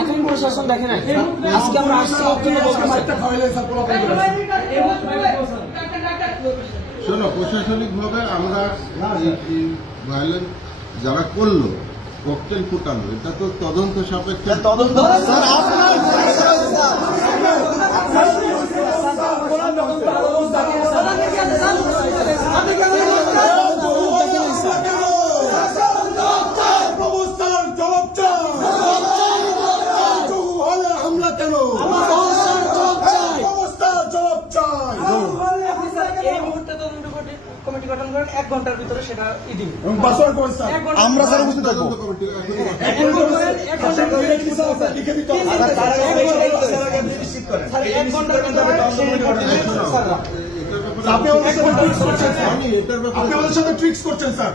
এখন প্রশাসন দেখে না, আজকে আমরা আসছি শোনো, প্রশাসনিক ভাবে আমরা ভায়োলেন্স যারা করলো ককটেল ফুটানো, এটা তো তদন্ত সাপেক্ষে তদন্ত। কমিটি গঠন করেন, 1 ঘন্টার ভিতরে সেটা দিবে। আমরা স্যার বুঝতে পারবো। আপনি ওদের সাথে ট্রিক্স করছেন স্যার।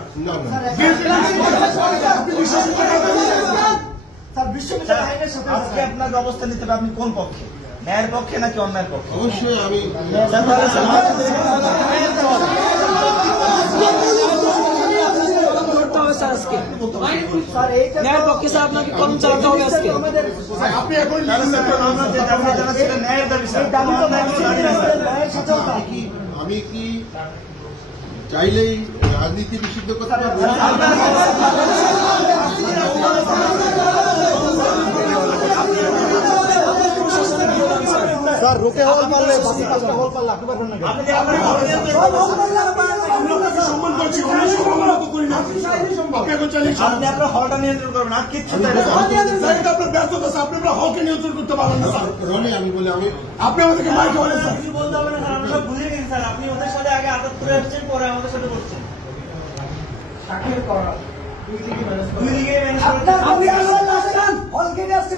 আজকে আপনার ব্যবস্থা নিতে হবে, আপনি কোন পক্ষে, ন্যায়ের পক্ষে নাকি অন্যায়ের পক্ষে? অবশ্যই আমি ন্যায়ের পক্ষে স্যার আপনাকে কলম চালাতে হবে আজকে। আপনি এখন আমি কি চাইলেই রাজনীতি নিষিদ্ধ করতে পারবো? স্যার রোকে হল পারলে হল পারলে আপনি পারবেন না। সম্মান করছি, করি না। আপনি এখন চাইলে আপনি আপনার হলটা নিয়ন্ত্রণ করবেন, আর কিচ্ছু আপনার ব্যর্থতা, আপনি আপনার হলকে নিয়ন্ত্রণ করতে পারবেন না। রনি আমি বলি আপনি আমাদেরকে মাইকে বলেন স্যার। কিছু বলতে হবে না স্যার, আমরা সব ভুলে গেছি স্যার। আপনি ওদের সাথে আগে 78 এসেছেন, পরে আমাদের সাথে করছেন। দুই দিকে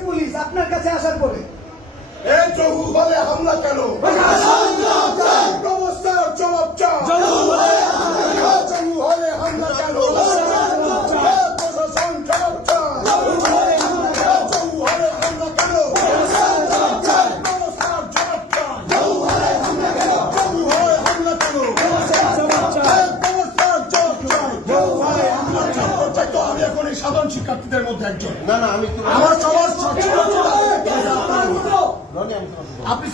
পুলিশ আপনার কাছে আসার পরে এই চৌহু হলে হামলা কেন? ব্যবস্থার জবাব চাও। চৌহু হলে হামলা কেন? প্রশাসন জবাব চাও। চৌহু হলে হামলা কেন? ব্যবস্থার জবাব চাও। চৌহু হলে হামলা কেন? ব্যবস্থার জবাব চাও। আমি এখন এই সাধারণ শিক্ষার্থীদের মধ্যে একজন। না না, আমি আমার সবার আপনি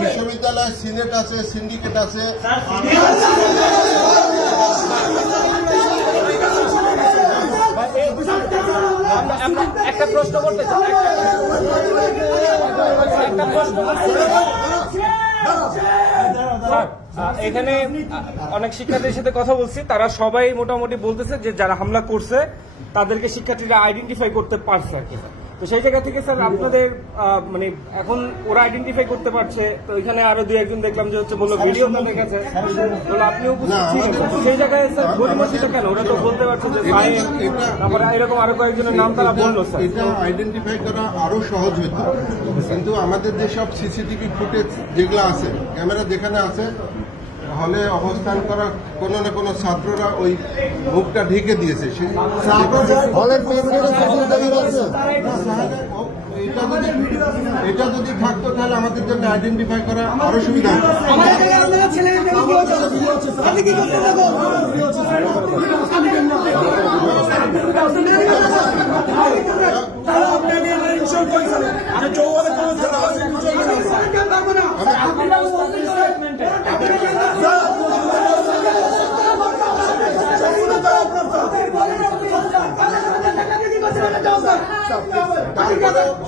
বিশ্ববিদ্যালয় সিনেট আছে, সিন্ডিকেট আছে। একটা প্রশ্ন করতে চাই, একটা প্রশ্ন। এখানে অনেক শিক্ষার্থীর সাথে কথা বলছি, তারা সবাই মোটামুটি বলতেছে যে যারা হামলা করছে তাদেরকে শিক্ষার্থীরা আইডেন্টিফাই করতে পারছে আর কি। তো সেই জায়গা থেকে স্যার আপনাদের মানে এখন ওরা আইডেন্টিফাই করতে পারছে, তো এখানে আরো 2-1 দেখলাম যে হচ্ছে বললো ভিডিও দেখেছে, বলে আপনিও সেই জায়গায় স্যার গরিমসিত কেন? ওরা তো বলতে পারছে যে তারপরে এরকম আরো কয়েকজনের নাম তারা বললো স্যার। এটা আইডেন্টিফাই করা আরো সহজ হতো, কিন্তু আমাদের যেসব সিসিটিভি ফুটেজ যেগুলো আছে, ক্যামেরা যেখানে আছে, হলে অবস্থান করা কোনো না কোনো ছাত্ররা ওই মুখটা ঢেকে দিয়েছে। এটা যদি থাকতো তাহলে আমাদের জন্য আইডেন্টিফাই করা আরো সুবিধা হতো।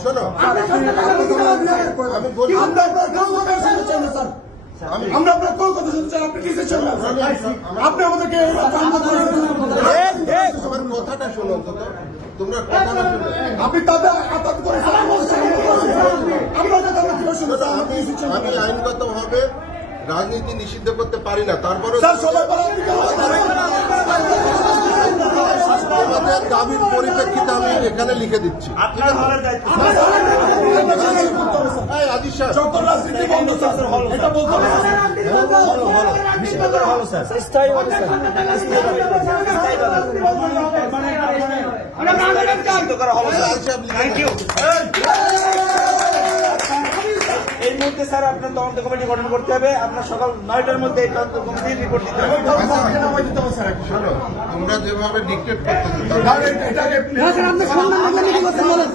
শোনো, আমি বলি আমরা আপনার কোন কথা শুনতে চাই? আপনি কিসে চান? আপনি আমাদেরকে আমার কথাটা শোনো, তোমরা কথাটা শোনো। আপনি তাদের আঘাত করে আমি আইনগত ভাবে রাজনীতি নিষিদ্ধ করতে পারি না, তারপরে আমাদের দাবির পরিপ্রেক্ষিতে আমি এখানে লিখে দিচ্ছি। আজিজ সাহেব, যত রাজনীতি বন্ধ এটা বলতে হবে। Thank you. এই মুহূর্তে স্যার আপনার তদন্ত কমিটি গঠন করতে হবে। আপনার সকাল 9টার মধ্যে এই তদন্ত কমিটির রিপোর্ট দিতে হবে। শোনো, তোমরা যেভাবে ডিকটেট করতেছো স্যার আপনার সন্তান থাকলে কি করতেন বলেন?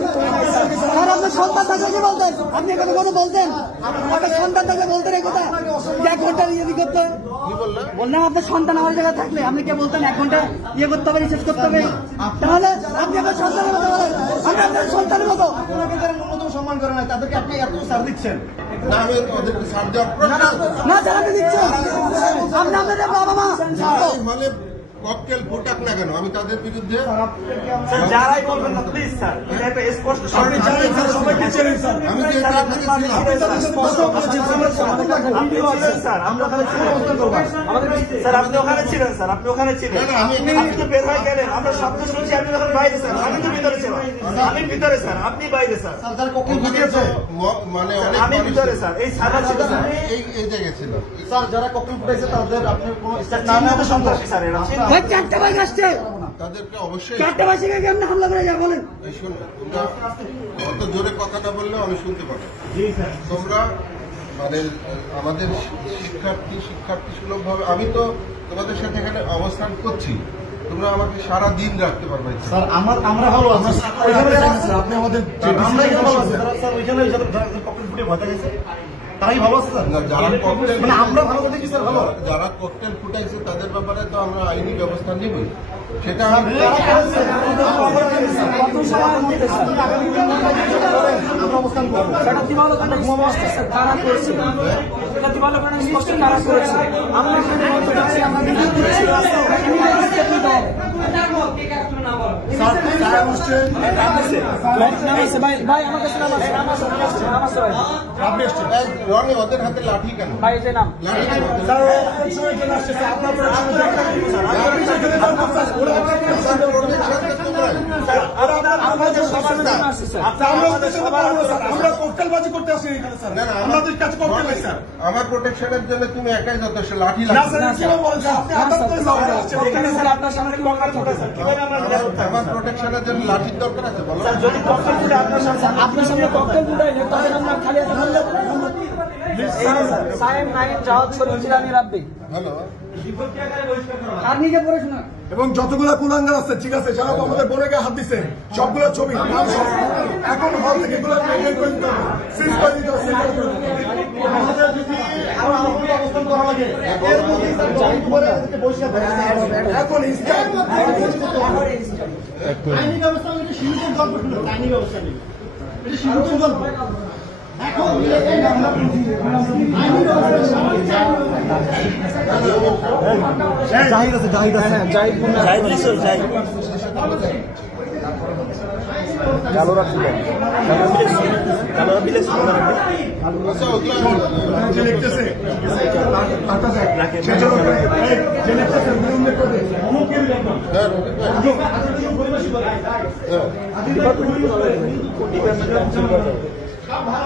স্যার আপনার সন্তান থাকলে কি বলতেন? আপনি এখানে কোনো বলতেন? আপনার সন্তান থাকলে বলতেন এই কথা যে 1 ঘন্টা ইয়ে করতে হবে? কি বললে? বললাম আপনার সন্তান আমার জায়গায় থাকলে আপনি কে বলতেন 1 ঘন্টা ইয়ে করতে হবে, রিসার্চ করতে হবে? তাহলে আপনি আপনার সন্তানের মতো বলেন, আমি আপনার সন্তানের মতো। আপনাকে যারা ন্যূনতম সম্মান করে না তাদেরকে আপনি এত সার দিচ্ছেন। না, আমি ওদেরকে ছাড় দেওয়ার প্রশ্ন না স্যার আপনি দিচ্ছেন, আপনি আপনাদের বাবা মা হলে ককটেল ফুটাক না কেন, আমি তাদের বিরুদ্ধে স্যার যারাই বলবেন না প্লিজ স্যার, এটা একটা স্পষ্ট আমি যে এখানে ছিলাম স্যার, আমরা ওখানে ছিলেন স্যার, আপনি ওখানে ছিলেন স্যার, আপনি ওখানে ছিলেন, না, আমি আপনি তো বের হয়ে গেলেন, আমরা শব্দ শুনছি, আপনি ওখানে বাইরে স্যার, আমি তো ভিতরে ছিলাম, আমি ভিতরে স্যার, আপনি বাইরে স্যার, মানে আমি ভিতরে স্যার, এই সারা ছিল স্যার, এই জায়গায় ছিল। স্যার যারা ককটেল ফুটাইছে তাদের আপনার কোনো স্ট্যাটাস সন্ত্রাসী স্যার, এরা ভাই 4টা বাইক আসছে, তাদেরকে অবশ্যই 4টা বাইক থেকে কেমন হামলা করে যা বলেন? এই শোনো, তোমরা অত জোরে কথা না বললেও আমি শুনতে পাবো। তোমরা মানে আমাদের শিক্ষার্থী সুলভ ভাবে, আমি তো তোমাদের সাথে এখানে অবস্থান করছি, তোমরা আমাকে সারা দিন রাখতে পারবে স্যার আমরা ভালো আছি স্যার, আপনি আমাদের আমরা এখানে ভালো আছি স্যার, ওইখানে ককটেল ফুটে ভয় গেছে তাই ভালো আছে স্যার। না, যারা ককটেল মানে আমরা ভালো করতে কি স্যার ভালো, যারা ককটেল ফুটাইছে তাদের ব্যাপারে তো আমরা আইনি ব্যবস্থা নিবই, সেটা আমি আমরা অবস্থান করবো। সেটা দিবালো কারণে ঘুমাবো আসছে কারা করেছে, এটা দিবালো কারণে স্পষ্ট কারা করেছে, আমরা এখানে বলতে পারছি আমরা নিজে দিচ্ছি ভাই ভাই আমার কাছে নাম আছে, নাম আছে ভাই, রনি ওদের হাতে লাঠি কেন? ভাই যে নাম লাঠি কেন? আমরা কোকটেলবাজি করতে আসি এখানে স্যার, না, না, আমাদের কাছে কোকটেল নাই স্যার। আমার প্রোটেকশনের জন্য তুমি একাই যথেষ্ট, লাঠি না লাগবে। স্যার কি বলছেন আপনি আদালত করে যাবেন, আপনার সামনে লঙ্কা ঠোকেছে, আমার প্রোটেকশনের জন্য লাঠির দরকার আছে, বলো। যদি ককটেল ফুটে আপনার সামনে আপনার সামনে ককটেল ফুটাই তখন আমরা খালি হাতে ধরলে সায়েম নাইম জাহাজ শরীফ জিলানি রাব্বি হ্যালো, আর নিজে পড়ে শোনা এবং যতগুলো কুলাঙ্গার আছে ঠিক আছে যারা আমাদের বোনেকে হাত দিছে সবগুলো ছবি নাম সব এখন হল থেকে এগুলো মেনটেন করে দিতে হবে, সিজ করে দিতে হবে, আমাদের যদি আরো আমাদের অবস্থান করা লাগে এর মধ্যে যাই করে বসে এখন ইসলাম আইনি ব্যবস্থা এটা সীমিত গল্প শুনো, আইনি ব্যবস্থা নেই, এটা সীমিত গল্প এখন আইনি ব্যবস্থা জাহিদ আছে, জাহিদ আছে, জাহিদ কালোরা ছিলেন, কালোরা বিলেস আচ্ছা, ওগুলো যে লিখতেছে আটা দেখ সেজন্য যে লিখতেছে উল্লেখ করে অমুক কি লিখবা হ্যাঁ, সব ভালো